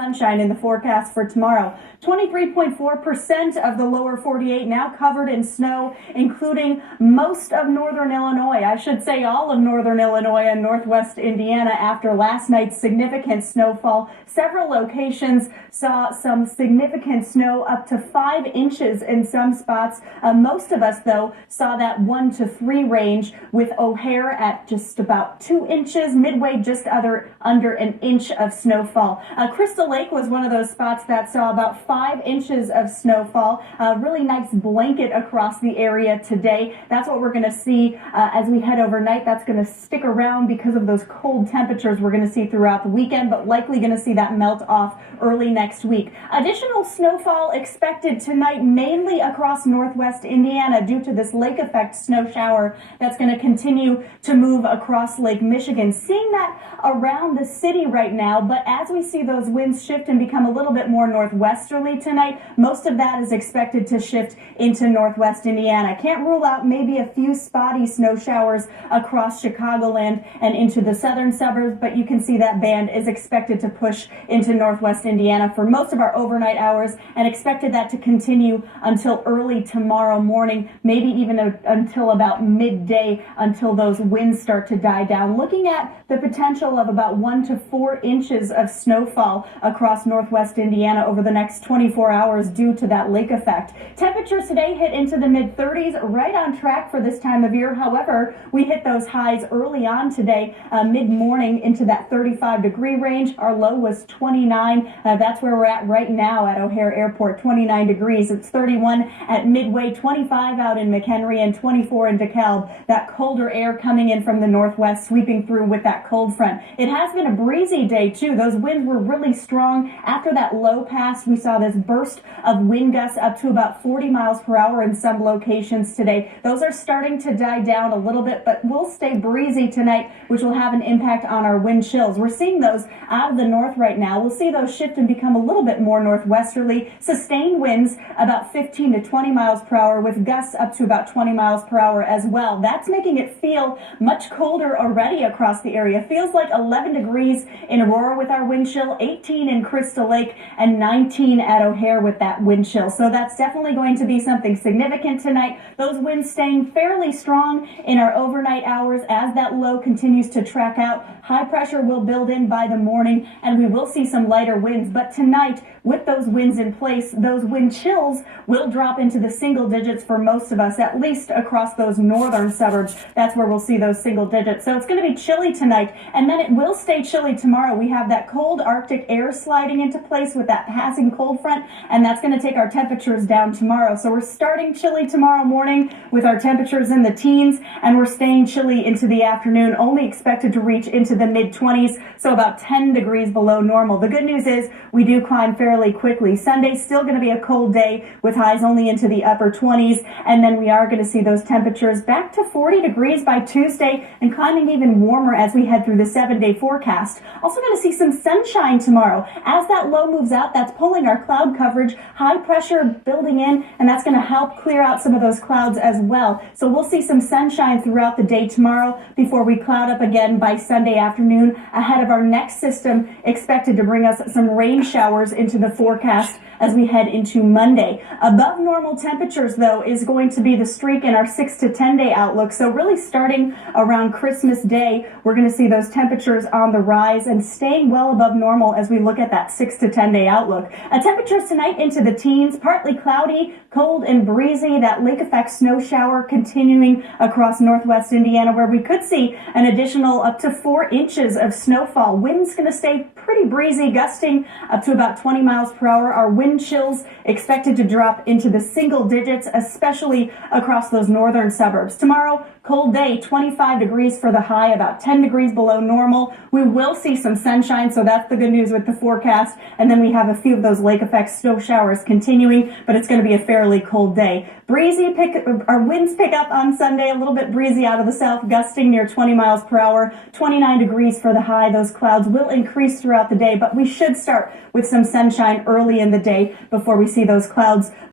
Sunshine in the forecast for tomorrow. 23.4% of the lower 48 now covered in snow, including most of northern Illinois. I should say all of northern Illinois and northwest Indiana after last night's significant snowfall. Several locations saw some significant snow, up to 5 inches in some spots. Most of us, though, saw that 1 to 3 range, with O'Hare at just about 2 inches, Midway just under an inch of snowfall. Crystal Lake was one of those spots that saw about 5 inches of snowfall. A really nice blanket across the area today. That's what we're going to see as we head overnight. That's going to stick around because of those cold temperatures we're going to see throughout the weekend, but likely going to see that melt off early next week. Additional snowfall expected tonight, mainly across northwest Indiana, due to this lake effect snow shower that's going to continue to move across Lake Michigan. Seeing that around the city right now, but as we see those winds shift and become a little bit more northwesterly tonight, most of that is expected to shift into northwest Indiana. Can't rule out maybe a few spotty snow showers across Chicagoland and into the southern suburbs, but you can see that band is expected to push into northwest Indiana for most of our overnight hours, and expected that to continue until early tomorrow morning, maybe even until about midday, until those winds start to die down. Looking at the potential of about 1 to 4 inches of snowfall across northwest Indiana over the next 24 hours due to that lake effect. Temperatures today hit into the mid-30s, right on track for this time of year. However, we hit those highs early on today, mid-morning, into that 35-degree range. Our low was 29. That's where we're at right now at O'Hare Airport, 29 degrees. It's 31 at Midway, 25 out in McHenry, and 24 in DeKalb. That colder air coming in from the northwest, sweeping through with that cold front. It has been a breezy day, too. Those winds were really strong. After that low passed, we saw this burst of wind gusts up to about 40 miles per hour in some locations today. Those are starting to die down a little bit, but will stay breezy tonight, which will have an impact on our wind chills. We're seeing those out of the north right now. We'll see those shift and become a little bit more northwesterly. Sustained winds about 15 to 20 miles per hour, with gusts up to about 20 miles per hour as well. That's making it feel much colder already across the area. Feels like 11 degrees in Aurora with our wind chill, 18 in Crystal Lake, and 19 at O'Hare with that wind chill. So that's definitely going to be something significant tonight. Those winds staying fairly strong in our overnight hours as that low continues to track out. High pressure will build in by the morning, and we will see some lighter winds. But tonight, with those winds in place, those wind chills will drop into the single digits for most of us, at least across those northern suburbs. That's where we'll see those single digits. So it's going to be chilly tonight, and then it will stay chilly tomorrow. We have that cold Arctic air sliding into place with that passing cold front, and that's going to take our temperatures down tomorrow. So we're starting chilly tomorrow morning with our temperatures in the teens, and we're staying chilly into the afternoon, only expected to reach into the mid-20s, so about 10 degrees below normal. The good news is we do climb fairly quickly. Sunday's still going to be a cold day with highs only into the upper 20s, and then we are going to see those temperatures back to 40 degrees by Tuesday and climbing even warmer as we head through the 7-day forecast. Also going to see some sunshine tomorrow. As that low moves out, that's pulling our cloud coverage, high pressure building in, and that's going to help clear out some of those clouds as well. So we'll see some sunshine throughout the day tomorrow before we cloud up again by Sunday afternoon, ahead of our next system expected to bring us some rain showers into the forecast as we head into Monday. Above normal temperatures, though, is going to be the streak in our 6 to 10 day outlook. So really starting around Christmas Day, we're going to see those temperatures on the rise and staying well above normal as we look at that 6 to 10 day outlook. Temperatures tonight into the teens, partly cloudy, cold and breezy. That lake effect snow shower continuing across northwest Indiana, where we could see an additional up to 4 inches of snowfall. Wind's going to stay pretty breezy, gusting up to about 20 miles per hour. Our wind chills expected to drop into the single digits, especially across those northern suburbs. Tomorrow, cold day, 25 degrees for the high, about 10 degrees below normal. We will see some sunshine, so that's the good news with the forecast. And then we have a few of those lake effect snow showers continuing, but it's going to be a fairly cold day. Breezy, our winds pick up on Sunday, a little bit breezy out of the south, gusting near 20 miles per hour, 29 degrees for the high. Those clouds will increase throughout the day, but we should start with some sunshine early in the day before we see those clouds